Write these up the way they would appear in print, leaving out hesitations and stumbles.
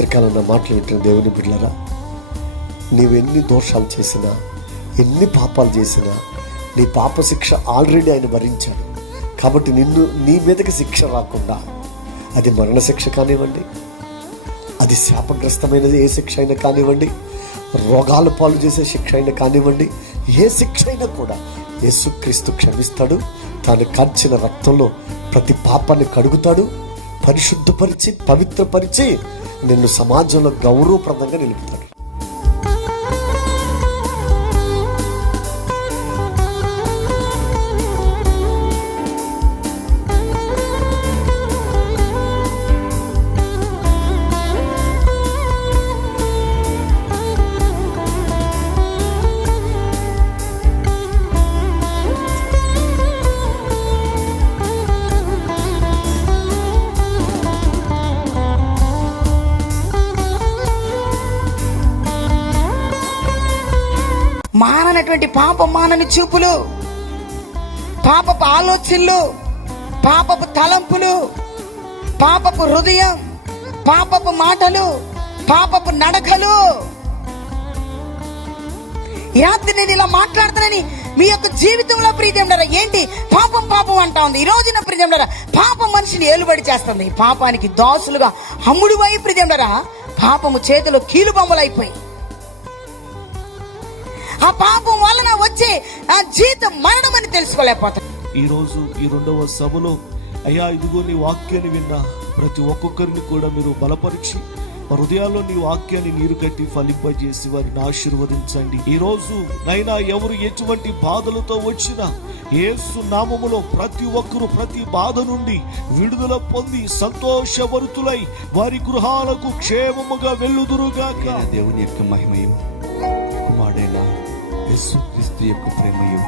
రాత్రికాలం నా మాటలు వింటున్న దేవుని బిడ్డలారా, నీవు ఎన్ని దోషాలు చేసినా, ఎన్ని పాపాలు చేసినా నీ పాప శిక్ష ఆల్రెడీ ఆయన భరించాడు. కాబట్టి నీ మీదకి శిక్ష రాకుండా, అది మరణశిక్ష కానివ్వండి, అది శాపగ్రస్తమైనది ఏ శిక్ష అయినా కానివ్వండి, రోగాల పాలు చేసే శిక్ష అయినా కానివ్వండి, ఏ శిక్ష అయినా కూడా యేసుక్రీస్తు క్షమిస్తాడు. తాను కార్చిన రక్తంలో ప్రతి పాపాన్ని కడుగుతాడు, పరిశుద్ధపరిచి పవిత్రపరిచి నిన్ను సమాజంలో గౌరవప్రదంగా నిలుపుతాడు. మాననటువంటి పాప మానని చూపులు, పాపపు ఆలోచనలు, పాపపు తలంపులు, పాపపు హృదయం, పాపపు మాటలు, పాపపు నడకలు. ఈ రాత్రి నేను ఇలా మాట్లాడుతానని మీ యొక్క జీవితంలో ప్రీతిండరా ఏంటి పాపం పాపం అంటా ఉంది. ఈ రోజున ప్రీతిండరా పాపం మనిషిని ఏలుబడి చేస్తుంది. పాపానికి దాసులుగా అమ్ముడువై ప్రీతిండరా పాపము చేతిలో కీలుబొమ్మలు అయిపోయి, ఆ పాపం వలన వచ్చే ఆ జీతం మరణం అని తెలుసుకోలేకపోతాం. ఈ రోజు ఈ 2వ సభలో అయ్యా, ఇదిగో నీ వాక్యాన్ని విన్న ప్రతి ఒక్కొక్కరిని కూడా మీరు బలపరిచి హృదయాల్లో నీ వాక్యాన్ని నీరు కట్టి ఫలింపజేసి వారిని ఆశీర్వదించండి. ఈ రోజు నైనా ఎవరు ఎటువంటి బాధలతో వచ్చినా యేసు నామములో ప్రతి ఒక్కరు ప్రతి బాధ నుండి విడుదల పొంది సంతోషభరితులై వారి గృహాలకు క్షేమముగా వెళ్ళుదురుగాక. దేవుని యొక్క మహిమయు, కుమారుడైన యేసుక్రీస్తు యొక్క ప్రేమయు,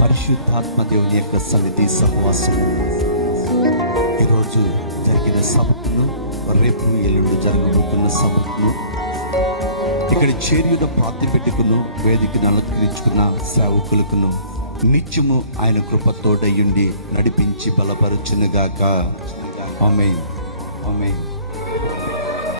పరిశుద్ధాత్మ దేవుని యొక్క సన్నిధి సహవాసం ఈరోజు జరిగిన సభకును, రేపు ఎల్లుండి జరగబోతున్న సభకును, ఇక్కడ చేరియున్న ప్రార్థన పెట్టుకును, వేదికను అలంకరించుకున్న సేవకులకును నిత్యము ఆయన కృప తోడయ్యుండి నడిపించి బలపరుచునుగాక. ఆమేన్, ఆమేన్.